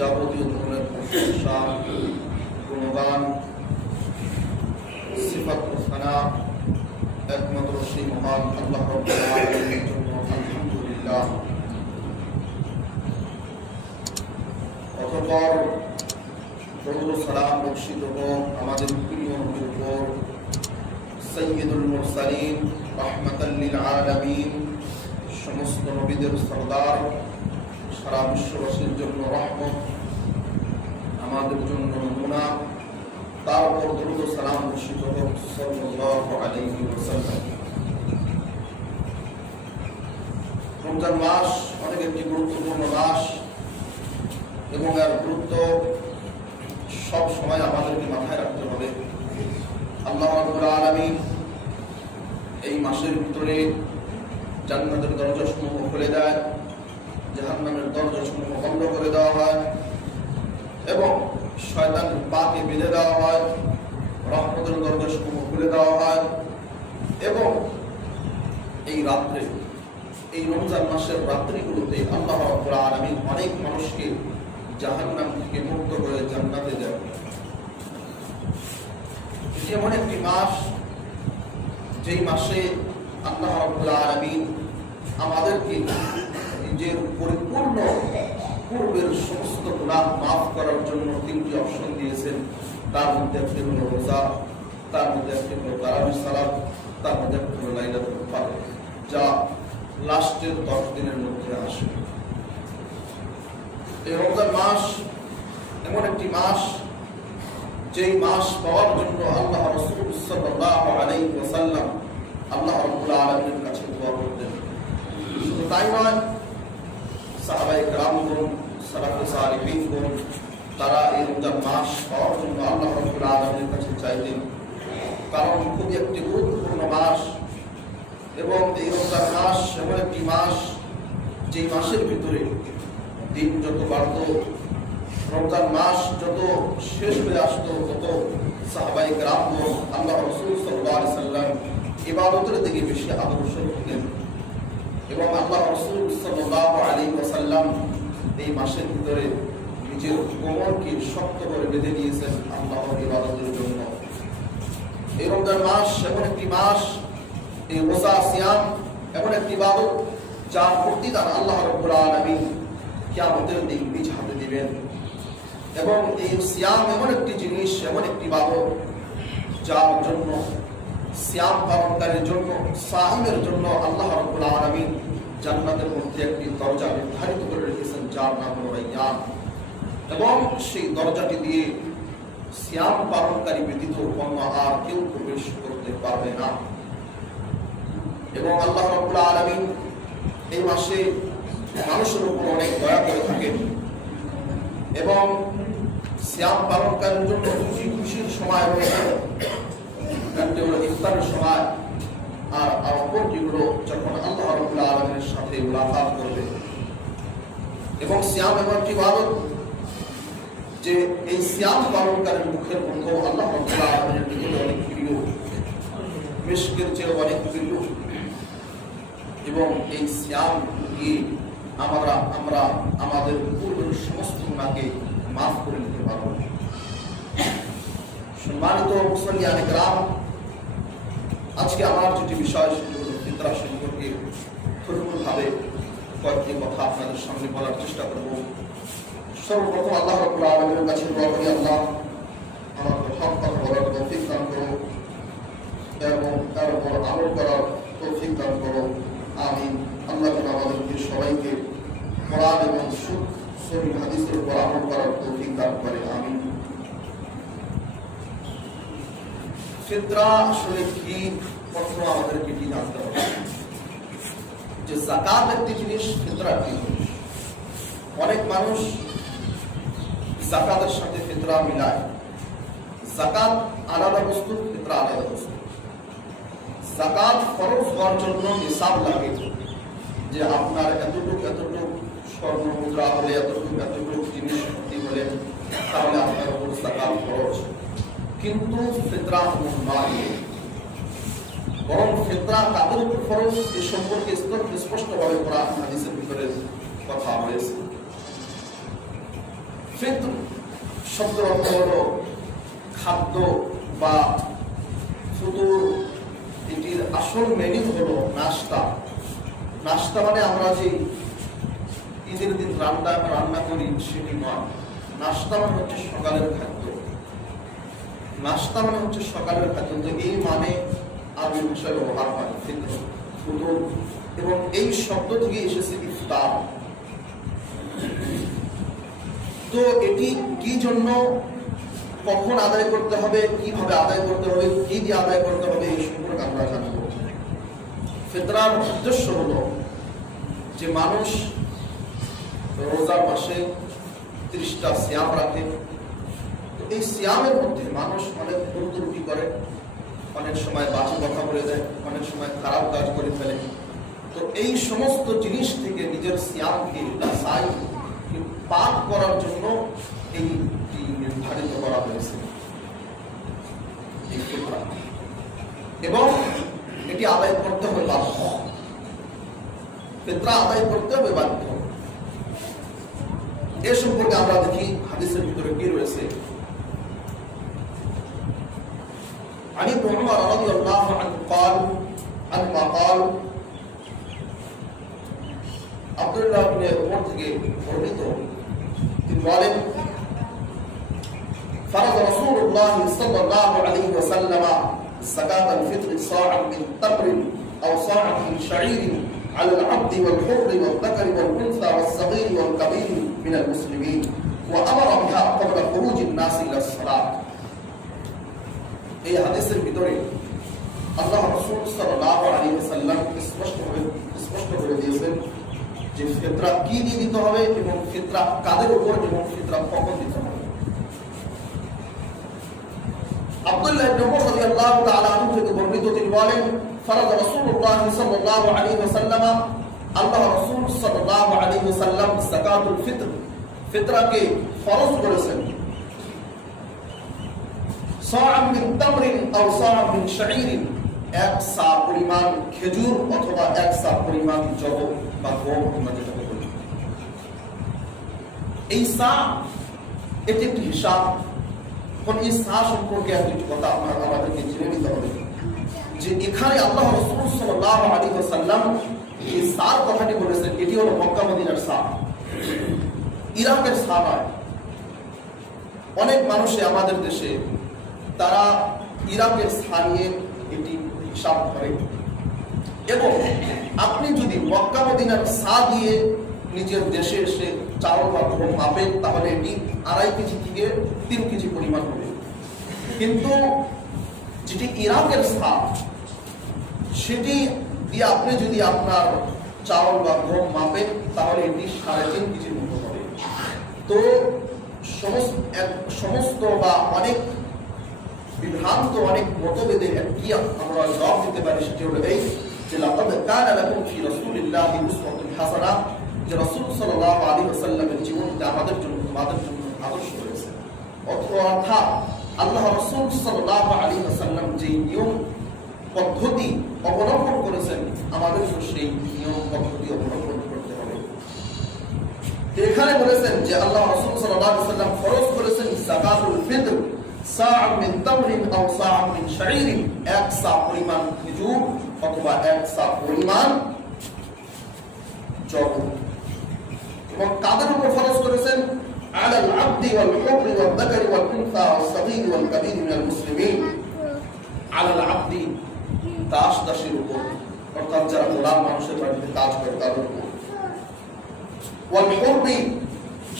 যাবতীয় ধরনের প্রশংসা, গুণগান, সিফাত ও সানা একমাত্র সেই মহান আল্লাহ রাব্বুল আলামিনের জন্য। আলহামদুলিল্লাহ। অতঃপর দরুদ ও সালাম বর্ষিত হোক আমাদের প্রিয় নবীর উপর, সাইয়্যিদুল মুরসালিন রাহমাতাল লিল আলামিন, সমস্ত নবীদের সরদার, সারা বিশ্ববাসীর জন্য রহমত, আমাদের জন্য নমুনা। তারপর দরুদ ও সালাম বর্ষিত হোক সাল্লাল্লাহু আলাইহি ওয়াসাল্লাম। রমজান মাস অনেক একটি গুরুত্বপূর্ণ মাস এবং এর গুরুত্ব সব সময় আমাদেরকে মাথায় রাখতে হবে। আল্লাহ রাব্বুল আলামিন এই মাসের ভিতরে জান্নাতের দরজাসমূহ খুলে দেয়, জাহান্নামের দরজাসমূহ বন্ধ করে দেওয়া হয় এবং শয়তানের পাকে বেঁধে দেওয়া হয়, রহমতের দরজাসমূহ খুলে দেওয়া হয় এবং এই রাত্রে, এই রমজান মাসের রাত্রিগুলোতে আল্লাহ রাব্বুল আলামিন অনেক মানুষকে জাহান্নাম থেকে মুক্ত করে জান্নাতে দেয়। এমন একটি মাস, যেই মাসে আল্লাহ রাব্বুল আলামিন আমাদেরকে নিজের পরিপূর্ণ পূর্বের সমস্ত গুনাহ মাফ করার জন্য তিনটি অপশন দিয়েছেন। তার মধ্যে একটি হলো রোজা, তার মধ্যে একটি হলো তারাবির সালাত, তার মধ্যে একটি হলো লাইলাতুল কদর, যা লাস্টের 10 দিনের মধ্যে আসে। এই রমজান মাস এমন একটি মাস, যেই মাস পাওয়ার জন্য আল্লাহ রাসূল সাল্লাল্লাহু আলাইহি ওয়াসাল্লাম আল্লাহ রাব্বুল আলামিনের কাছে দোয়া করতেন। শুধু তাই নয়, সাহাবায়ে কেরামগণ, সালাফে সালিহিনগণ, তারা এই রমজান মাস পাওয়ার জন্য আল্লাহ রাব্বুল আলামিনের কাছে চাইতেন, কারণ খুবই একটি গুরুত্বপূর্ণ মাস এবং এই রমজান মাস এমন একটি মাস, যেই মাসের ভিতরে দিন যত বাড়ত, রমজান মাস যত শেষ হয়ে আসতো, তত সাহাবায়ে কেরামগণ আল্লাহ রাসূল সাল্লাল্লাহু আলাইহি ওয়াসাল্লাম ইবাদতের দিকে বেশি আগ্রসর হতেন এবং আল্লাহ রাসূল সাল্লাল্লাহু আলাইহি ওয়াসাল্লাম এই মাসের ভিতরে নিজের কোমরকে শক্ত করে বেঁধে নিয়েছেন আল্লাহর ইবাদতের জন্য। এই রমজান মাস এমন একটি মাস, এই রোজা সিয়াম এমন একটি ইবাদত, যার প্রতিদান আল্লাহ রাব্বুল আলামিন কিয়ামতের দিন নিজ হাতে দিবেন এবং এই সিয়াম এমন একটি জিনিস, এমন একটি ইবাদত, যার জন্য সিয়াম পালনকারীর জন্য, সাইমের জন্য আল্লাহ রাব্বুল আলামিন জান্নাতের মধ্যে একটি দরজা নির্ধারিত করে রেখেছেন, যার নাম হলো রায়্যান, এবং সেই দরজাটি দিয়ে সিয়াম পালনকারী ব্যতীত অন্য আর কেউ প্রবেশ করতে পারবে না। এবং আল্লাহ রাব্বুল আলামিন এই মাসে মানুষের উপর অনেক দয়া করে থাকেন এবং সিয়াম পালনকারীর জন্য খুশি খুশির সময় রয়েছে। একটি হলো ইফতারের সময়, আর অপরটি হলো যখন আল্লাহ রাব্বুল আলামিনের সাথে মুলাকাত করবে। এবং সিয়াম এমন একটি ইবাদত, যে এই সিয়াম পালনকারীর মুখের গন্ধ আল্লাহ রাব্বুল আলামিনের নিকটে অনেক প্রিয়, মিশকের চেয়ে অনেক প্রিয়। এবং এই সিয়াম দিয়ে আমরা আমাদের পূর্বের সমস্ত গুনাহকে মাফ করে নিতে পারব। সম্মানিত মুসলিয়ানে কেরাম, আজকে আমার যেটি বিষয় সেটি হলো ফিতরা সম্পর্কে থুলমূলভাবে কয়েকটি কথা আপনাদের সামনে বলার চেষ্টা করব। সর্বপ্রথম আল্লাহ রাব্বুল আলামিনের কাছে দোয়া করি, আল্লাহ আমাকে হক কথা বলার তৌফিক দান করো এবং তার উপর আমল করার তৌফিক দান করো। আমিন। আল্লাহ যেন আমাদেরকে সবাইকে কোরআন এবং সহিহ হাদিসের উপর আমল করার তৌফিক দান করে। আমিন। ফিতরা আসলে কি, প্রশ্ন আমাদেরকে কি জানতে হবে, যে যাকাত একটি জিনিস, ফিতরা কি জিনিস। অনেক মানুষ যাকাতের সাথে ফিতরা মিলায়। যাকাত আলাদা বস্তু, ফিতরা আলাদা বস্তু। যাকাত ফরজ হওয়ার জন্য হিসাব লাগে, যে আপনার এতটুকু স্বর্ণ মুদ্রা হলে, এতটুকু জিনিস হলে, তাহলে আপনার উপর যাকাত ফরজ। কিন্তু ফিতরা নয়, বরং ফিতরা কাদের উপর ফরজ এ সম্পর্কে স্পষ্টভাবে কোরআন হাদিসের ভিতরে কথা হয়েছে। ফিতর শব্দের অর্থ হলো খাদ্য বা ফুতুর। এটির আসল মিনিং হলো নাস্তা। নাস্তা মানে আমরা যে ঈদের দিন রান্না করি সেটি নয়। নাস্তা মানে হচ্ছে সকালের খাদ্য। নাস্তা মানে হচ্ছে সকালের খাদ্য। তো এই মানে আরবি ভাষায় ব্যবহার হয় ফিতর, ফুতুর, এবং এই শব্দ থেকে এসেছে ইফতার। তো এটি কি জন্য, কখন আদায় করতে হবে, কিভাবে আদায় করতে হবে, কি দিয়ে আদায় করতে হবে, এই সম্পর্কে আমরা জানব। ফিতরার উদ্দেশ্য হলো যে মানুষ রোজার মাসে 30টা সিয়াম রাখে। তো এই সিয়ামের মধ্যে মানুষ অনেক ভুল ত্রুটি করে, অনেক সময় বাজে কথা বলে দেয়, অনেক সময় খারাপ কাজ করে ফেলে। তো এই সমস্ত জিনিস থেকে নিজের সিয়ামকে পাক করার জন্য এইটি নির্ধারিত করা হয়েছে এবং এটি আদায় করতে হবে বাধ্য। ফিতরা আদায় করতে হবে বাধ্য। এ সম্পর্কে আমরা দেখি হাদিসের ভিতরে কি রয়েছে। عن ابن عمر رضي الله عنه قال عنهما قال আব্দুল্লাহ ইবনে উমর থেকে বর্ণিত, তিনি বলেন فرض رسول الله صلى الله عليه وسلم زكاة الفطر صاعا من تمر أو صاعا من شعير على العبد والحر والذكر والأنثى والصغير والكبير من المسلمين وأمر بها قبل خروج الناس إلى الصلاة। এই হাদিসের ভিতরে আল্লাহ রাসূল সাল্লাল্লাহু আলাইহি ওয়াসাল্লাম স্পষ্ট করে দিয়েছেন যে ফিতরা কি দিয়ে দিতে হবে এবং ফিতরা কাদের উপর এবং ফিতরা কখন দিতে হবে। আব্দুল্লাহ ইবনে উমর রাদিয়াল্লাহু তাআলা আনহু থেকে বর্ণিত, তিনি বলেন ফরজ রাসূলুল্লাহ সাল্লাল্লাহু আলাইহি ওয়াসাল্লাম, আল্লাহ রাসূল সাল্লাল্লাহু আলাইহি ওয়াসাল্লাম যাকাতুল ফিতর, ফিতরাকে ফরজ করেছেন। সাআম মিন তামরিন আও সাআম মিন শাঈরিন, এক সা পরিমাণ খেজুর অথবা এক সা পরিমাণ জব বা গম আমরা যেটাকে বলি। এই সা এটি একটি হিসাব। এখন এই সা সম্পর্কে একটি কথা আমাদেরকে জেনে নিতে হবে যে এখানে আল্লাহ রাসূল সাল্লাল্লাহু আলাইহি ওয়াসাল্লাম এই সার কথাটি বলেছেন, এটি হলো মক্কা মদিনার সা, ইরাকের সা নয়। অনেক মানুষে আমাদের দেশে তারা ইরাকের সা নিয়ে এটি হিসাব করে এবং আপনি যদি মক্কা মদিনার সা দিয়ে নিজের দেশে এসে চাউল বা গম মাপেন তাহলে এটি 2.5 কেজি থেকে 3 কেজি পরিমাণ হবে। কিন্তু যেটি ইরাকের সা, সেটি দিয়ে আপনি যদি আপনার চাউল বা গম মাপেন তাহলে এটি 3.5 কেজির মতো হবে। তো সমস্ত বা অনেক বিভ্রান্ত, অনেক মতভেদের একটি আমরা জবাব দিতে পারি, সেটি হলো এই যে লাকাদ কানা লাকুম ফি রাসূলিল্লাহি উসওয়াতুন হাসানাহ, যে রাসূল সাল্লাল্লাহু আলাইহি ওয়াসাল্লামের জীবনটা আমাদের জন্য, তোমাদের জন্য আদর্শ রয়েছে। অর্থাৎ আল্লাহ রাসূল সাল্লাল্লাহু আলাইহি ওয়াসাল্লাম যে নিয়ম পদ্ধতি অবলম্বন করেছেন, আমাদের সেই নিয়ম পদ্ধতি অবলম্বন করতে হবে। এখানে বলেছেন যে আল্লাহ রাসূল সাল্লাল্লাহু আলাইহি ওয়াসাল্লাম ফরজ করেছেন যাকাতুল ফিতর সাআ মিন তামরিন আও সাআ মিন শাঈরিন, এক সা পরিমাণ খেজুর অথবা এক সা পরিমাণ জব। এবং কাদের উপর ফরজ করেছেন? আলাল আবদি ওয়াল হুররি ওয়াল যাকারি ওয়াল উনসা ওয়াস সাগীর ওয়াল কাবীর মিনাল মুসলিমিন। আলাল আবদি, দাস-দাসীর উপর, অর্থাৎ যারা গোলাম মানুষের বাড়িতে কাজ করে তাদের উপর। ওয়াল হুররি,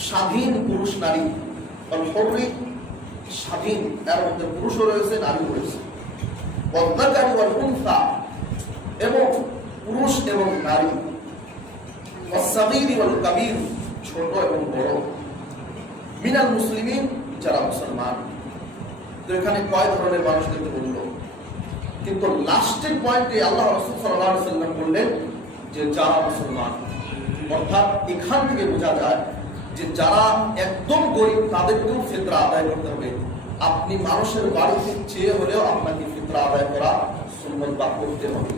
স্বাধীন পুরুষ নারী। ওয়াল হুররি স্বাধীন, এর মধ্যে পুরুষও রয়েছে নারীও রয়েছে। ওয়াল যাকারি ওয়াল উনসা, এবং পুরুষ এবং নারী। ওয়াস সাগীর ওয়াল কাবীর, ছোট এবং বড়। মিনাল মুসলিমিন, যারা মুসলমান। তো এখানে কয় ধরনের মানুষদেরকে বলল, কিন্তু লাস্টের পয়েন্টে আল্লাহ রাসূল সাল্লাল্লাহু আলাইহি ওয়াসাল্লাম বললেন যে যারা মুসলমান। অর্থাৎ এখান থেকে বোঝা যায় যে যারা একদম গরিব তাদেরকেও ফিতরা আদায় করতে হবে। আপনি মানুষের বাড়িতে চেয়ে হলেও আপনাকে ফিতরা আদায় করা সুন্নত বা করতে হবে।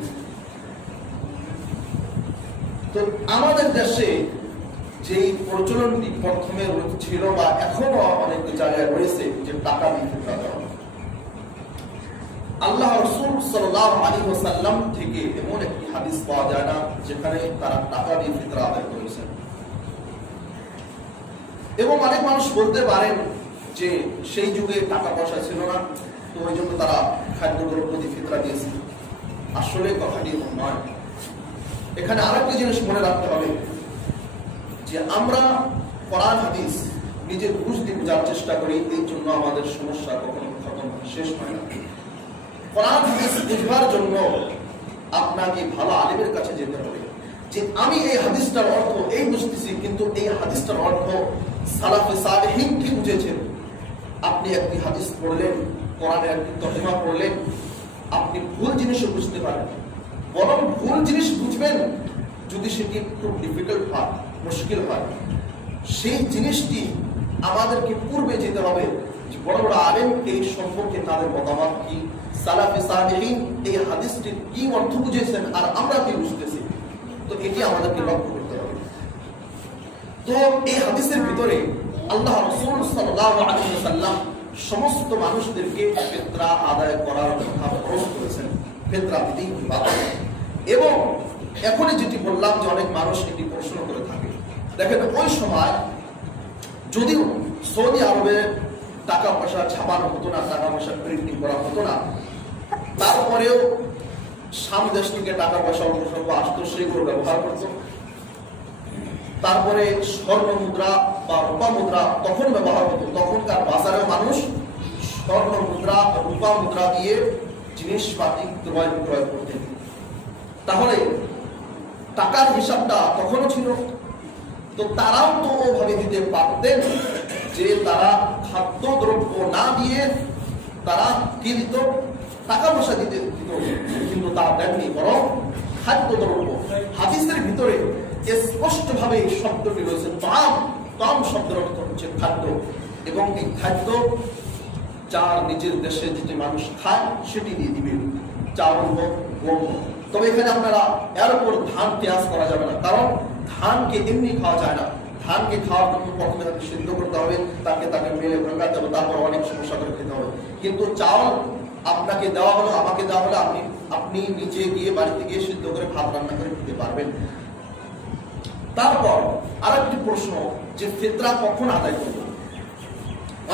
তো আমাদের দেশে যে যেই প্রচলনটি প্রথমে ছিল বা এখনো অনেক জায়গায় রয়েছে যে টাকা দিয়ে ফিতরা দেওয়া। আল্লাহ রাসূল সাল্লাল্লাহু আলাইহি ওয়াসাল্লাম থেকে এমন একটি হাদিস পাওয়া যায় না যেখানে তারা টাকা দিয়ে ফিতরা আদায় করেছেন। এবং অনেক মানুষ বলতে পারেন যে সেই যুগে টাকা পয়সা ছিল না, তো ওই জন্য তারা খাদ্যদ্রব্য দিয়ে ফিতরা দিয়েছে। আসলে কথাটি এমন নয়। এখানে আরেকটি জিনিস মনে রাখতে হবে যে আমরা কোরআন হাদিস নিজের বুঝ দিয়ে বোঝার চেষ্টা করি, এই জন্য আমাদের সমস্যা কখনো খতম শেষ হয় না। কোরআন হাদিস বুঝবার জন্য আপনাকে ভালো আলেমের কাছে যেতে হবে যে আমি এই হাদিসটার অর্থ এই বুঝতেছি, কিন্তু এই হাদিসটার অর্থ সালাফে সালেহিন কি বুঝেছেন। আপনি একটি হাদিস পড়লেন, কোরআনের একটি তর্জমা পড়লেন, আপনি ভুল জিনিসও বুঝতে পারেন। বরং ভুল জিনিস বুঝবেন যদি সেটি একটু ডিফিকাল্ট হয়, মুশকিল হয়, সেই জিনিসটি আমাদেরকে পূর্বে যেতে হবে যে বড় বড় আলেম এই সম্পর্কে তাদের মতামত কি, সালাফে সালেহিন এই হাদিসটির কি অর্থ বুঝেছেন আর আমরা কি বুঝতেছি। তো এটি আমাদেরকে লক্ষ্য করতে হবে। তো এই হাদিসের ভিতরে আল্লাহ রাসূল সাল্লাল্লাহু আলাইহি ওয়াসাল্লাম সমস্ত মানুষদেরকে ফিতরা আদায় করার কথা প্রস্তাব করেছেন, ফিতরা দিতেই বাধ্য। এবং এখনই যেটি বললাম যে অনেক মানুষ এটি প্রশ্ন করে থাকে। দেখেন ওই সময় যদিও সৌদি আরবে টাকা পয়সা ছাপানো হতো না, টাকা পয়সা প্রিন্টিং করা হতো না, তারপরেও সাম দেশ থেকে টাকা পয়সা অল্প স্বল্প আসতো, সেগুলো ব্যবহার করতো। তারপরে স্বর্ণ মুদ্রা বা রূপা মুদ্রা তখন ব্যবহার হতো। তখনকার বাজারেও মানুষ স্বর্ণ মুদ্রা, রূপা মুদ্রা দিয়ে জিনিসপাতি ক্রয় বিক্রয় করতেন। তাহলে টাকার হিসাবটা তখনও ছিল। তো তারাও তো ওভাবে দিতে পারতেন যে তারা খাদ্যদ্রব্য না দিয়ে তারা কি দিত, টাকা পয়সা দিতে দিত, কিন্তু তা দেননি, বরং খাদ্যদ্রব্য। হাদিসের ভিতরে স্পষ্টভাবে এই শব্দটি রয়েছে তাম। তাম শব্দের অর্থ হচ্ছে খাদ্য, এবং এই খাদ্য যার নিজের দেশে যেটি মানুষ খায় সেটি দিয়ে দিবেন, চাউল হোক, গম হোক। তবে এখানে আপনারা এর উপর ধান পেঁয়াজ করা যাবে না, কারণ ধানকে এমনি খাওয়া যায় না। ধানকে খাওয়ার জন্য প্রথমে তাকে সিদ্ধ করতে হবে, তাকে মেলে ভাঙাতে হবে, তারপর অনেক সমস্যা করে খেতে হবে। কিন্তু চাউল আপনাকে দেওয়া হলো, আমাকে দেওয়া হলে আপনি নিচে গিয়ে বাড়িতে গিয়ে সিদ্ধ করে ভাত রান্না করে খেতে পারবেন। তারপর আরেকটি প্রশ্ন যে ফিতরা কখন আদায় করব।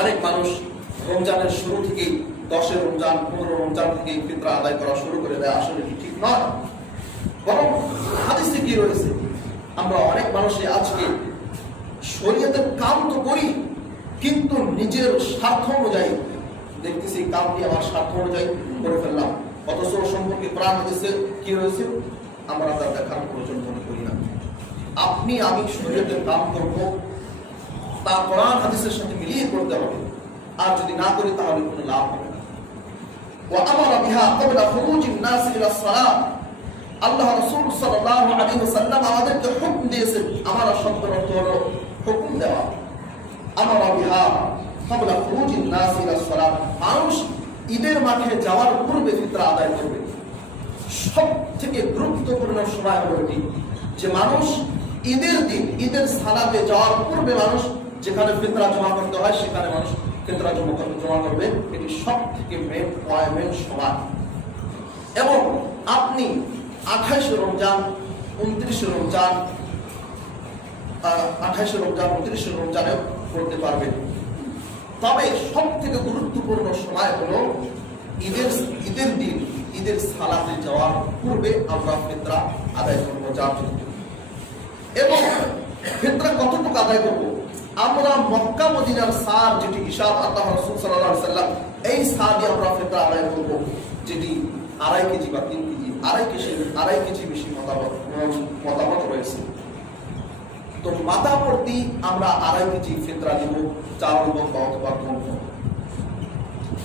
অনেক মানুষ রমজানের শুরু থেকেই 10 রমজান 15 রমজান থেকে ফিতরা আদায় করা শুরু করে দেয়। আসলে ঠিক নয়, বরং হাদিসে কি রয়েছে। আমরা অনেক মানুষই আজকে শরীয়তের কাম তো করি, কিন্তু নিজের স্বার্থ অনুযায়ী দেখতেছি কামটি আমার স্বার্থ অনুযায়ী করে ফেললাম, অথচ সম্পর্কে কোরআন হাদিসে কি রয়েছে আমরা তা দেখার প্রয়োজন মনে করি না। আপনি আমি শরীয়তের কাম করব, তা কোরআন হাদিসের সাথে মিলিয়ে করতে হবে, আর যদি না করি তাহলে কোনো লাভ হবে না। ওয়া আমারা বিহা ক্বাবলা খুরুজিন নাস ইলা সালাত। আল্লাহ রাসূল সাল্লাল্লাহু আলাইহি ওয়াসাল্লাম আমাদেরকে হুকুম দিয়েছেন। আমারা শব্দের অর্থ হলো হুকুম দেওয়া। আমারা বিহা ক্বাবলা খুরুজিন নাস ইলা সালাত, মানুষ ঈদের মাঠে যাওয়ার পূর্বে ফিতরা আদায় করবে। সবথেকে গুরুত্বপূর্ণ সময় হলো এটি যে মানুষ ঈদের দিন, ঈদের সালাতে যাওয়ার পূর্বে মানুষ যেখানে ফিতরা জমা করতে হয় সেখানে মানুষ ফিতরা জমা করবে। এটি সব থেকে মেন সময়। এবং আপনি 28 রমজান 29 রমজান 28 রমজান 29 রমজানে করতে পারবেন। তবে সব থেকে গুরুত্বপূর্ণ সময় হলো ঈদের দিন, ঈদের সালাতে যাওয়ার পূর্বে আমরা ফিতরা আদায় করবো যার জন্য। এবং ফিতরা কতটুকু আদায় করবো, আমরা মক্কা মদিনার সার যেটি হিসাব আল্লাহ রাসূল সাল্লাল্লাহু আলাইহি ওয়াসাল্লাম এই সার দিয়ে আমরা ফিতরা আদায় করবো, যেটি 2.5 কেজি বা 3 কেজি, 2.5 কেজি বেশি মতামত রয়েছে। তো মাথা প্রতি আমরা 2.5 কেজি ফিতরা দিব, চাউল বা অথবা গম।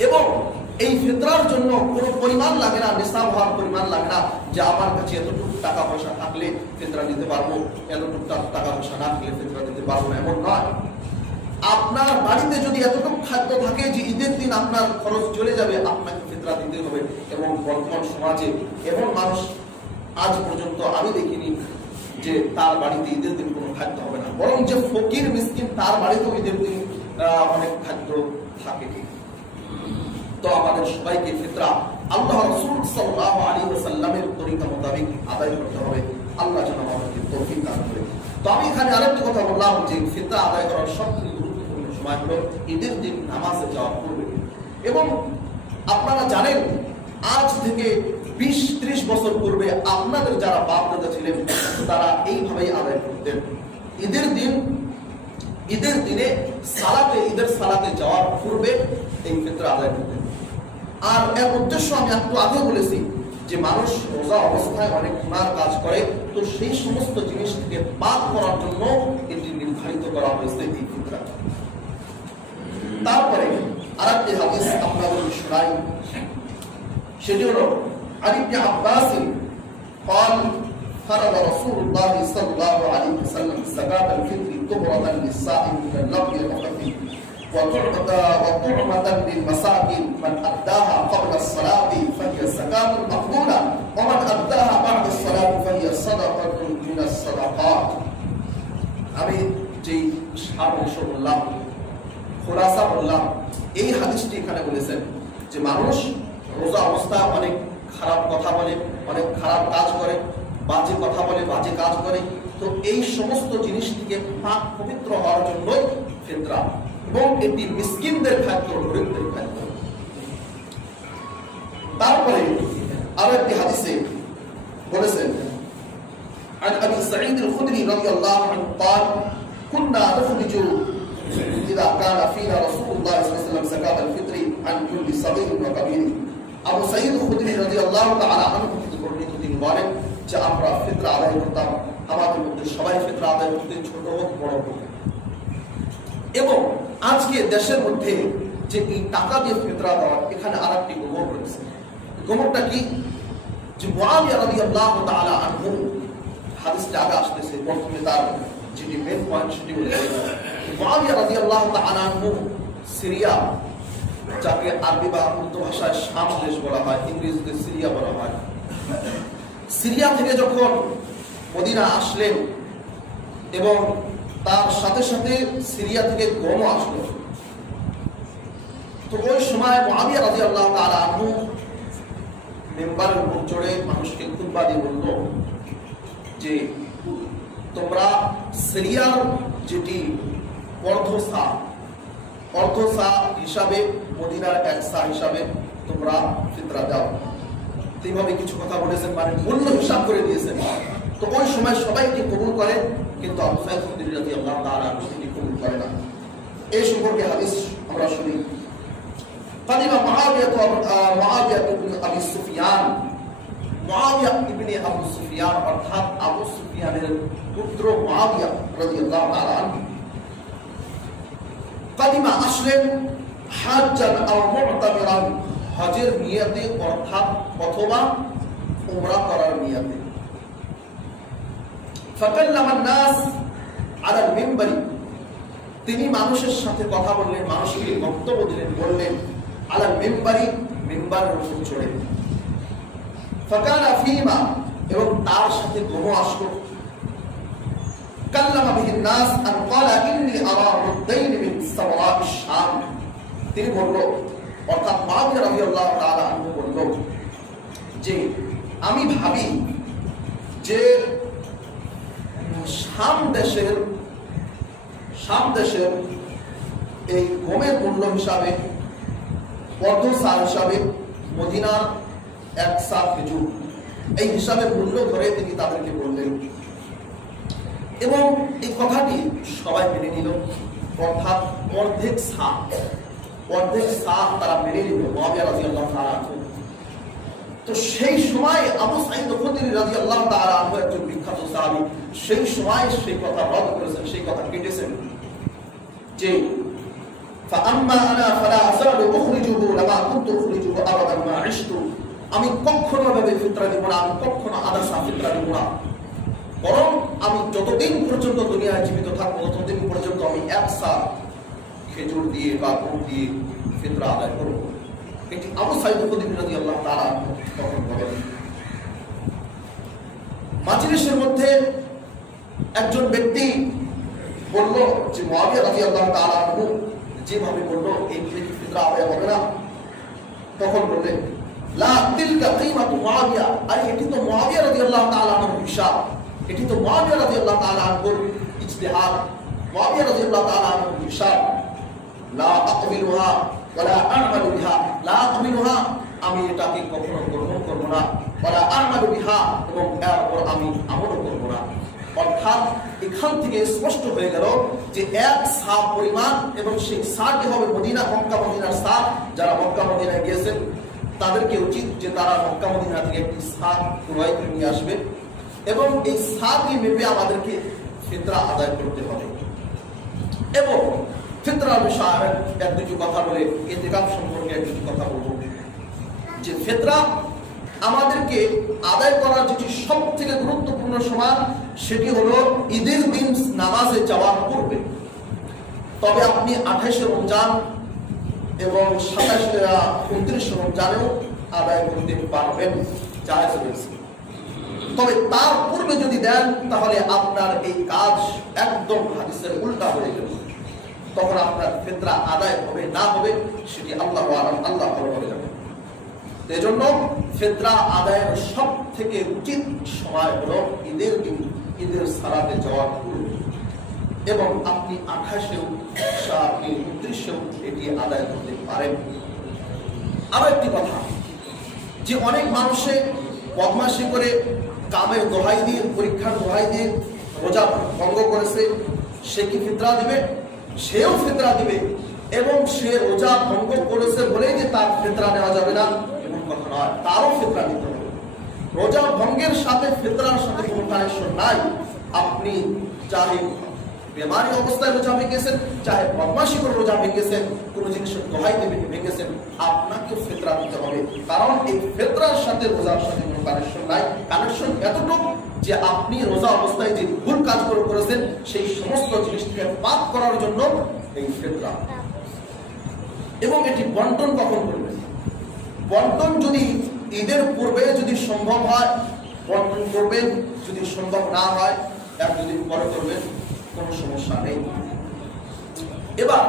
এবং এই ফিতরার জন্য কোনো পরিমাণ লাগে না, নিসাব হওয়ার পরিমাণ লাগে না যে আমার কাছে এতটুকু টাকা পয়সা থাকলে ফিতরা দিতে পারবো, এতটুকু টাকা পয়সা না থাকলে ফিতরা দিতে পারবো না, এমন নয়। আপনার বাড়িতে যদি এতটুকু খাদ্য থাকে যে ঈদের দিন আপনার খরচ চলে যাবে, আপনাকে ফিতরা দিতে হবে। এবং বর্তমান সমাজে এমন মানুষ আজ পর্যন্ত আমি দেখিনি যে তার বাড়িতে ঈদের দিন কোনো খাদ্য হবে না, বরং বরং যে ফকির মিসকিন তার বাড়িতেও ঈদের দিন অনেক খাদ্য থাকে। তো আমাদের সবাইকে ফিতরা আল্লাহ রাসূল সাল্লাল্লাহু আলাইহি ওয়াসাল্লামের তরিকা মোতাবেক আদায় করতে হবে। আল্লাহ যেন আমাদেরকে তৌফিক দান করে। তো আমি এখানে আরেকটা কথা বললাম যে ফিতরা আদায় করার সবথেকে গুরুত্বপূর্ণ সময় হলো ঈদের দিন নামাজে যাওয়ার পূর্বে। এবং আপনারা জানেন আজ থেকে 20-30 বছর পূর্বে আপনাদের যারা বাপ দাদা ছিলেন তারা এইভাবেই আদায় করতেন। ঈদের দিনে ঈদের সালাতে যাওয়ার পূর্বে এই ফিতরা আদায় করতেন। আর এর উদ্দেশ্য আমি একটু আগে বলেছি যে মানুষ রোজা অবস্থায় অনেক গুনার কাজ করে, তো সেই সমস্ত জিনিস থেকে পাক করার জন্য এটি নির্ধারিত করা হয়েছে এই ফিতরা। তারপরে আরেকটি হাদিস আপনাদের শোনাই, সেটি হলো আন ইবনে আব্বাস قال فرض رسول الله صلى الله عليه وسلم زكاة الفطر طهرة للصائم من اللغو والخبث وطعمة للمساكين من أداها قبل الصلاة فهي زكاة مقبولة ومن أداها بعد الصلاة فهي صدقة من الصدقات। আমি যে সারাংশ বললাম, খোলাসা বললাম, এই হাদিসটি এখানে বলেছেন যে মানুষ রোজা অবস্থায় অনেক খারাপ কথা বলে, অনেক খারাপ কাজ করে, বাজে কথা বলে, বাজে কাজ করে, তো এই সমস্ত জিনিস থেকে পাক পবিত্র হওয়ার জন্যই ফিতরা, এবং এটি মিসকিনদের খাদ্য, গরিবদের খাদ্য। তারপরে আরো একটি হাদিসে বলেছেন عن أبي سعيد الخدري رضي الله عنه قال كنا نخرج إذا كان فينا رسول الله صلى الله عليه وسلم زكاة الفطر عن كل صغير وكبير। আবু সাঈদ খুদরি রাদিয়াল্লাহু তাআলা আনহু থেকে বর্ণিত, তিনি বলেন যে আমরা ফিতরা আদায় করতাম, আমাদের মধ্যে সবাই ফিতরা আদায় করতেন, ছোট হোক বড় হোক। এবং আজকে দেশের মধ্যে যে এই টাকা দিয়ে ফিতরা দেওয়া, এখানে আরেকটি গোমর রয়েছে। গোমরটা কি? যে মুআবিয়া রাদিয়াল্লাহু তাআলা আনহু, হাদিসটা আগে আসতেছে, প্রথমে তার যেটি মেন পয়েন্ট সেটি বলেছে মুআবিয়া রাদিয়াল্লাহু তাআলা আনহু সিরিয়া, যাকে আরবি বা উর্দু ভাষায় শাম দেশ বলা হয়, ইংরেজিতে সিরিয়া বলা হয়, সিরিয়া থেকে যখন মদিনা আসলেন এবং তার সাথে সাথে সিরিয়া থেকে গম আসলো, তো ওই সময় মুআবিয়া রাদিয়াল্লাহু তাআলা আনহু মিম্বারের উপর চড়ে মানুষকে খুতবা দিয়ে বলল যে তোমরা সিরিয়ার যেটি অর্ধসা হিসাবে, মদিনার এক সা হিসাবে তোমরা ফিতরা দাও। এইভাবে কিছু কথা বলেছেন, মানে মূল্য হিসাব করে দিয়েছেন। তো ওই সময় সবাইকে কবুল করে, কিন্তু আবু সাঈদ খুদরি রাদিয়াল্লাহু তাআলা সেটি কবুল করে না। এই সম্পর্কে হাদিস আমরা শুনি। কাদিমা মুআবিয়া ইবনে আবি সুফিয়ান, মুআবিয়া ইবনে আবু সুফিয়ান অর্থাৎ আবু সুফিয়ানের পুত্র মুআবিয়া রাদিয়াল্লাহু তাআলা আনহু কাদিমা আসলেন হাজ্জান আও মুতামিরান, হজের নিয়তে অর্থাৎ অথবা উমরা করার নিয়তে। ফাকাল্লামা الناس আলা মিম্বারি, তিনি মানুষের সাথে কথা বললেন, মানুষকে বক্তব্য দিলেন, বললেন আলা মিম্বারি, মিম্বারের উপর চড়ে। ফাকানা ফীমা, এবং তার সাথে গম আসলো। কাল্লামা বিহিন নাস আন ক্বালা ইন্নী আরা মুদাইন মিন সাওয়াইশ শাম, তিনি বলল, অর্থাৎ মুআবিয়া রাদিয়াল্লাহু তাআলা আনহু বলল যে আমি ভাবি যে শাম দেশের এই গমের মূল্য হিসাবে, অর্ধসা হিসাবে, মদিনার এক সা খেজুর, এই হিসাবে মূল্য ধরে তিনি তাদেরকে বললেন। এবং এই কথাটি সবাই মেনে নিল, অর্থাৎ অর্ধেক সা তারা মেনে নিল মুআবিয়া রাদিয়াল্লাহু তাআলা আনহু। তো সেই সময় আবু সাঈদ খুদরি রাদিয়াল্লাহু তাআলা আনহু একজন বিখ্যাত সাহাবী, সেই সময় সেই কথা রদ করেছেন, সেই কথা কেটেছেন যে ফাআম্মা আনা ফালা আযালু উখরিজুহু লামা কুনতু উখরিজুহু আবাদান মা ইশতু, আমি কখনো ভাবে ফিতরা দিব না, আমি কখনো আদা ফিতরা দিব না, বরং আমি যতদিন পর্যন্ত দুনিয়ায় জীবিত থাকবো ততদিন পর্যন্ত আমি এক সা খেজুর দিয়ে বা গম দিয়ে ফিতরা আদায় করব। এটি আবু সাঈদ খুদরি রাদিয়াল্লাহু তাআলা তখন বলেন। মাজলিসের মধ্যে একজন ব্যক্তি বলল যে মুআবিয়া রাদিয়াল্লাহু তাআলা আনহু যেভাবে বলল এই কি ফিতরা আদায় হবে না, তখন বললেন লা তিলকা কিমাতু মুআবিয়া, আরে এটি তো মুআবিয়া রাদিয়াল্লাহু তাআলা আনহুর হিসাব, এটি তো মুআবিয়া রাদিয়াল্লাহু তাআলা আনহুর ইজতিহাদ, মুআবিয়া রাদিয়াল্লাহু তাআলা আনহুর হিসাব। লা আকবিলুহা ওয়ালা আ'মালু বিহা, লা আকবিলুহা আমি এটাকে কখনো গ্রহণ করব না, ওয়ালা আ'মালু বিহা এবং এর উপর আমি আমলও করব না। অর্থাৎ এখান থেকে স্পষ্ট হয়ে গেল যে এক সা পরিমাণ, এবং সেই সাটি হবে মদিনা, মক্কা মদিনার সা। যারা মক্কা মদিনায় গিয়েছেন তাদেরকে উচিত যে তারা মক্কা মদিনা থেকে একটি সা ক্রয় করে নিয়ে আসবে, এবং এই সা দিয়ে মেপে আমাদেরকে ফিতরা আদায় করতে হবে। এবং ফিতরার বিষয়ে এক দুটি কথা বলে ইতিকাফ সম্পর্কে এক দুটি কথা বলবো। যে ফিতরা আমাদেরকে আদায় করার যেটি সব থেকে গুরুত্বপূর্ণ সময়, সেটি হলো ঈদের দিন নামাজে যাওয়ার পূর্বে। তবে আপনি 28 রমজান এবং 29 রমজানেও আদায় করতে পারবেন, জায়েজ রয়েছে। তবে তার পূর্বে যদি দেন তাহলে আপনার এই কাজ একদম হাদিসের উল্টা হয়ে যাবে, তখন আপনার ফিতরা আদায় হবে না হবে সেটি আল্লাহু আ'লাম, আল্লাহ ভালো করে জানেন। এজন্য ফিতরা আদায়ের সব থেকে উচিত সময় হলো ঈদের দিন, ঈদের সালাতে যাওয়ার পূর্বে। এবং আপনি 28-এও আপনি 29-এও এটি আদায় করতে পারেন। আরো একটি কথা, যে অনেক মানুষে বদমাশি করে কামের দোহাই দিয়ে, পরীক্ষার দোহাই দিয়ে রোজা ভঙ্গ করেছে, সে কি ফিতরা দিবে? সেও ফিতরা দিবে, এবং সে রোজা ভঙ্গ করেছে বলেই যে তার ফিতরা নেওয়া যাবে না এমন কথা নয়, তারও ফিতরা নিতে হবে। রোজা ভঙ্গের সাথে ফিতরার সাথে কোনো কানেকশন নাই। আপনি চাহে বেমারি অবস্থায় রোজা ভেঙেছেন, চাহে বদমাশি করে রোজা ভেঙেছেন, কোনো জিনিসের দোহাই দিয়ে ভেঙেছেন, আপনাকে ফিতরা দিতে হবে। কারণ এই ফিতরার সাথে রোজার সাথে কোনো কানেকশন নাই। কানেকশন এতটুকু যে আপনি রোজা অবস্থায় যে ভুল কাজগুলো করেছেন সেই সমস্ত জিনিস থেকে পাপ করার জন্য এই ফিতরা। এবং এটি বন্টন কখন করবেন? বন্টন যদি ঈদের পূর্বে যদি সম্ভব হয় বন্টন করবেন, যদি সম্ভব না হয় 1-2 দিন পরে করবেন, কোনো সমস্যা নেই। এবার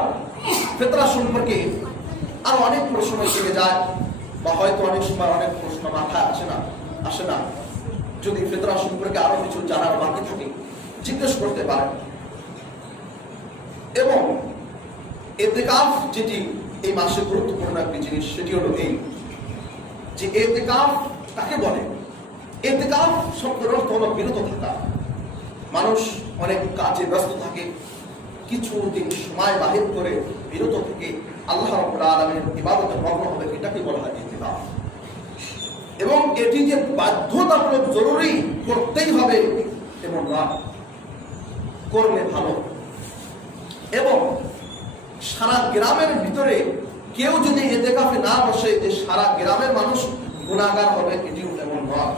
ফিতরা সম্পর্কে আরো অনেক প্রশ্ন থেকে যায়, বা হয়তো অনেক সময় অনেক প্রশ্ন মাথায় আসে না। যদি ফিতরা সম্পর্কে আরো কিছু জানার বাকি থাকে জিজ্ঞেস করতে পারেন। এবং ইতিকাফ যেটি এই মাসে গুরুত্বপূর্ণ একটি জিনিস, সেটি হলো এই যে ইতিকাফ কাকে বলে? ইতিকাফ শব্দের অর্থ হলো বিরত থাকা। মানুষ অনেক কাজে ব্যস্ত থাকে, কিছু দিন সময় বাহির করে বিরত থেকে আল্লাহ রাব্বুল আলামিনের ইবাদতে মগ্ন হবে, এটাকে বলা হয় ইতিকাফ। এবং এটি যে বাধ্যতামূলক জরুরি করতেই হবে এমন নয়, করলে ভালো। এবং সারা গ্রামের ভিতরে কেউ যদি ইতিকাফে না বসে যে সারা গ্রামের মানুষ গুনাহগার হবে, এটিও এমন নয়।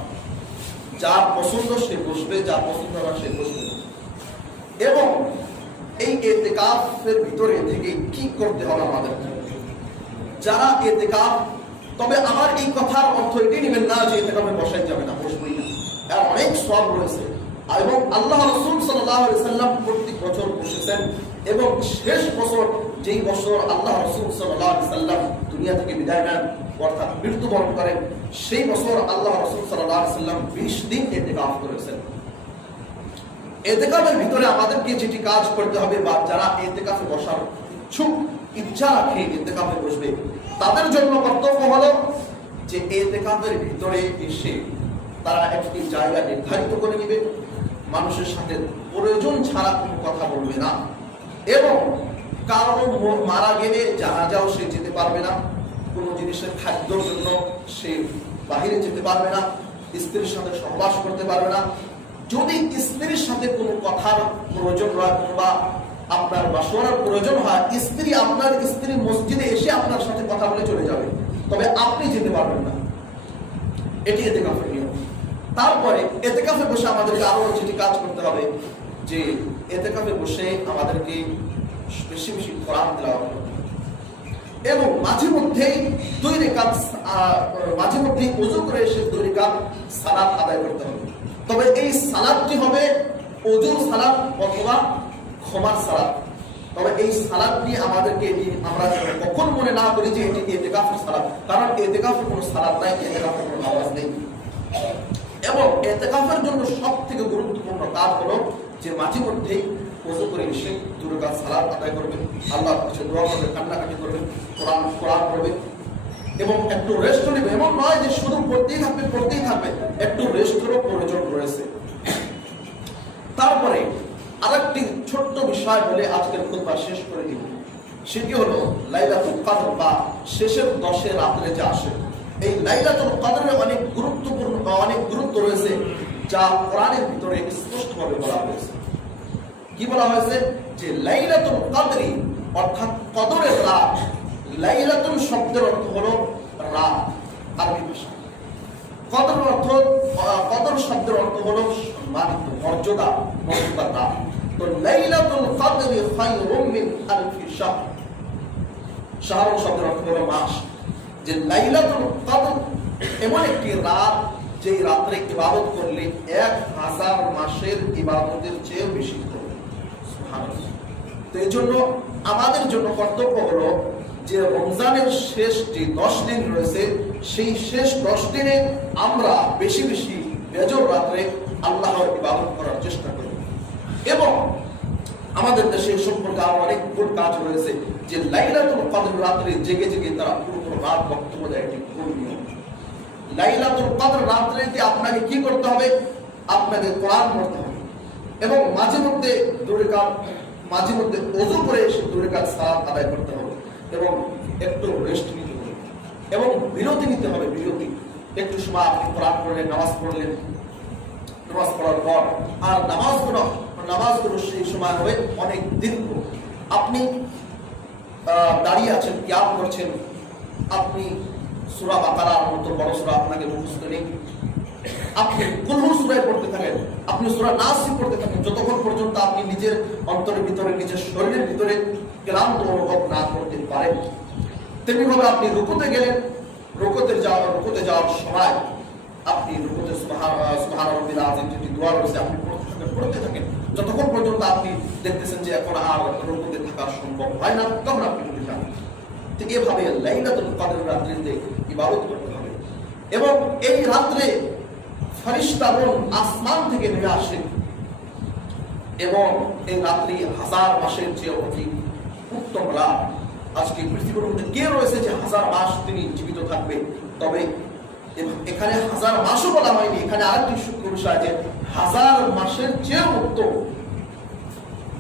যার পছন্দ সে বসবে, যার পছন্দ না সে বসবে। এবং এই ইতিকাফের ভিতরে থেকে কি করতে হবে আমাদের? যারা ইতিকাফ, তবে আমার এই কথার অর্থ এটি নেবেন না যে ইতিকাফে বসাই যাবে না, বসবেই না, এর অনেক সওয়াব রয়েছে। এবং আল্লাহ রাসূল সাল্লাল্লাহু আলাইহি ওয়াসাল্লাম প্রত্যেক বছর বসেছেন, এবং শেষ বছর যেই বছর আল্লাহ রাসূল সাল্লাল্লাহু আলাইহি ওয়াসাল্লাম দুনিয়া থেকে বিদায় নেন, অর্থাৎ মৃত্যুবরণ করেন, সেই বছর আল্লাহ রাসূল সাল্লাল্লাহু আলাইহি ওয়াসাল্লাম 20 দিন ইতিকাফ করেছেন। ইতিকাফের ভিতরে আমাদেরকে যেটি কাজ করতে হবে, বা যারা ইতিকাফে বসার ইচ্ছুক, ইচ্ছা রাখে ইতিকাফে বসবে, তাদের জন্য কর্তব্য হলো যে ইতিকাফের ভিতরে এসে তারা একটি জায়গা নির্ধারিত করে নেবে, মানুষের সাথে প্রয়োজন ছাড়া কোনো কথা বলবে না, এবং কারো মারা গেলে জানাজাও সে যেতে পারবে না, কোনো জিনিসের খাদ্যর জন্য সে বাহিরে যেতে পারবে না, স্ত্রীর সাথে সহবাস করতে পারবে না। যদি স্ত্রীর সাথে কোনো কথার প্রয়োজন হয় বা আপনার বাসরার প্রয়োজন হয়, আপনার স্ত্রী মসজিদে এসে আপনার সাথে কথা বলে চলে যাবে, তবে আপনি যেতে পারবেন না। এটি ইতিকাফের নিয়ম। তারপরে ইতিকাফে বসে আমাদেরকে আরো যেটি কাজ করতে হবে, যে ইতিকাফে বসে আমাদেরকে বেশি বেশি কোরআন তেলাওয়াত করতে হবে, এবং মাঝে মধ্যেই 2 রাকাত, মাঝে মধ্যেই ওযু করে এসে 2 রাকাত সালাত আদায় করতে হবে। তবে এই সালাতটি হবে ওযুর সালাত অথবা ক্ষমার সালাত। তবে এই সালাত নিয়ে আমাদেরকে আমরা কখন মনে না করি যে এটি ইতিকাফের সালাত, কারণ ইতিকাফের কোনো সালাত নাই, ইতিকাফের কোনো নামাজ নেই। এবং ইতিকাফের জন্য সবথেকে গুরুত্বপূর্ণ কাজ হলো যে মাঝে মধ্যেই ওযু করে এসে 2 রাকাত সালাত আদায় করবেন, আল্লাহর কাছে দোয়া করবেন, কান্নাকাটি করবেন, কোরআন পড়বেন এবং একটু রেস্ট নেবেন। এমন নয় যে শুধু পড়তেই থাকবে, একটু রেস্টেরও প্রয়োজন রয়েছে। তারপরে আরেকটি ছোট্ট বিষয় বলে আজকের খুতবা শেষ করে দিব, সেটি হলো লাইলাতুল কদর বা শেষের 10 রাতে যা আসে। এই লাইলাতুল কদরের অনেক গুরুত্বপূর্ণ বা অনেক গুরুত্ব রয়েছে, যা কোরআনের ভিতরে স্পষ্টভাবে বলা হয়েছে। কি বলা হয়েছে? যে লাইলাতুল কদরি অর্থাৎ কদরের রাত। লাইলাতুল শব্দের অর্থ হলো রাত, আরবি ভাষা। কদর শব্দের অর্থ হলো সম্মানিত, মর্যাদার রাত। তো লাইলাতুল কদরি খায়রুম মিন আলফি শাহর, শাহর শব্দের অর্থ হলো মাস। যে লাইলাতুল কদর এমন একটি রাত, যেই রাত্রে ইবাদত করলে 1000 মাসের ইবাদতের চেয়ে বেশি করবে। সুবহানাল্লাহ। তো এই জন্য আমাদের জন্য কর্তব্য হলো যে রমজানের শেষ যে 10 দিন রয়েছে, সেই শেষ 10 দিনে আমরা বেশি বেশি বেজর রাত্রে আল্লাহর ইবাদত করার চেষ্টা করি। এবং আমাদের দেশে সম্পর্কে আরো অনেক ভুল কাজ রয়েছে, যে লাইলাতুল কদর রাত্রে জেগে জেগে তারা পুরো রাত বক্তব্য দেয়। এটি ভুল নিয়ম। লাইলাতুল কদর রাত্রিতে আপনাকে কি করতে হবে? আপনাকে কোরআন পড়তে হবে এবং মাঝে মধ্যে ওযু করে এসে 2 রাকাত সালাত আদায় করতে হবে এবং একটু রেস্ট নিতে হবে এবং বিরতি নিতে হবে। একটু সময় আপনি কোরআন পড়লেন, নামাজ পড়লেন, নামাজ পড়ার পর আর নামাজগুলো সেই সময় হবে অনেক দীর্ঘ। আপনি দাঁড়িয়ে আছেন, কিয়াম করছেন, আপনি সূরা বাকারার মতো বড় সূরা আপনাকে মুখস্থ নেই, আপনি কোন সূরায় পড়তে থাকেন, আপনি সূরা নাস পড়তে থাকেন, যতক্ষণ পর্যন্ত আপনি নিজের অন্তরের ভিতরে, নিজের শরীরের ভিতরে ক্লান্ত অনুভব না করতে পারেন। তেমনিভাবে আপনি রুকুতে গেলেন, রুকুতে যাওয়ার সময় আপনি রুকুতে সুবহান রাব্বিল আযীম যেটি দোয়া রয়েছে আপনি পড়তে থাকেন, যতক্ষণ পর্যন্ত আপনি দেখতেছেন যে এখন আর রুকুতে থাকা সম্ভব হয় না, তখন আপনি উঠে যান। ঠিক এভাবে লাইলাতুল কদর রাত্রিতে ইবাদত করতে হবে। এবং এই রাত্রে ফেরেশতাগণ আসমান থেকে নেমে আসে এবং এই রাত্রি 1000 মাসের চেয়ে অধিক উত্তম রাত। আজকে পৃথিবীর মধ্যে কে রয়েছে যে 1000 মাস তিনি জীবিত থাকবে? তবে এখানে 1000 মাসও বলা হয়নি, এখানে আরেকটি সূক্ষ্ম বিষয় যে 1000 মাসের চেয়ে উত্তম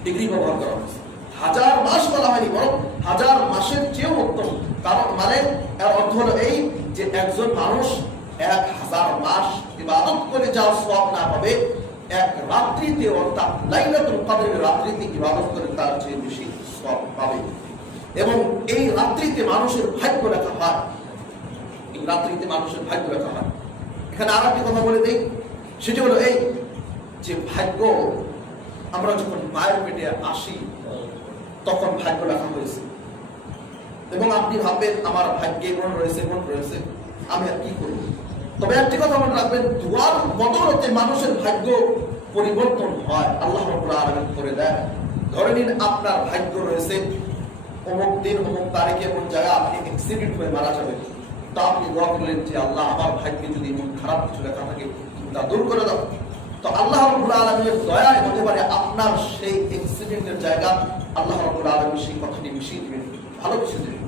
ডিগ্রি ব্যবহার করা হয়েছে। 1000 মাস বলা হয়নি, বরং 1000 মাসের চেয়ে উত্তম। কারণ মানে এর অর্থ হলো এই যে একজন মানুষ 1000 মাস ইবাদত করে যা সওয়াব না পাবে, এক রাত্রিতে অর্থাৎ লাইলাতুল কদরের রাত্রিতে ইবাদত করে তার চেয়ে বেশি সওয়াব পাবে। এবং এই রাত্রিতে মানুষের ভাগ্য লেখা হয়, এই রাত্রিতে মানুষের ভাগ্য লেখা হয়। এখানে আর একটি কথা বলে দেই, সেটি হলো এই যে ভাগ্য, আমরা যখন মায়ের পেটে আসি তখন ভাগ্য লেখা হয়েছে এবং আপনি ভাববেন আমার ভাগ্যে এমন রয়েছে, আমি আর কি করব। তবে একটি কথা মনে রাখবেন, দুয়ার বদৌলতে মানুষের ভাগ্য পরিবর্তন হয়, আল্লাহ রাব্বুল আলামিন করে দেয়। ধরে নিন আপনার ভাগ্য রয়েছে অমুক দিন অমুক তারিখে এমন জায়গায় আপনি অ্যাক্সিডেন্ট হয়ে মারা যাবেন, তা আপনি দোয়া করলেন যে আল্লাহ আমার ভাগ্যে যদি এমন খারাপ কিছু লেখা থাকে তা দূর করে দাও। তো আল্লাহ রাব্বুল আলামিনের দয়ায় হতে পারে আপনার সেই অ্যাক্সিডেন্টের জায়গা আল্লাহ রাব্বুল আলামিন সেই কথাটি মিশিয়ে দিবেন, ভালো কিছু দেবেন।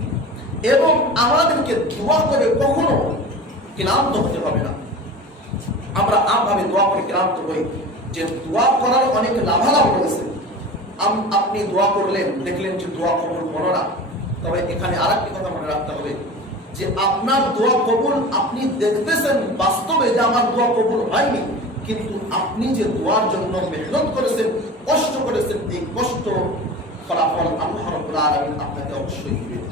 এবং আমাদেরকে দোয়া করে কখনো ক্লান্ত হতে হবে না। আমরা আমভাবে দোয়া করে ক্লান্ত হই, যে দোয়া করার অনেক লাভালাভ রয়েছে। আপনি দোয়া করলেন, দেখলেন যে দোয়া কবুল হলো না, তবে এখানে আরেকটি কথা মনে রাখতে হবে যে আপনার দোয়া কবুল আপনি দেখতেছেন বাস্তবে যে আমার দোয়া কবুল হয়নি, কিন্তু আপনি যে দোয়ার জন্য মেহনত করেছেন, কষ্ট করেছেন, এই কষ্ট ফলাফল আল্লাহ রাব্বুল আলামিন আপনাকে অবশ্যই দিবেন।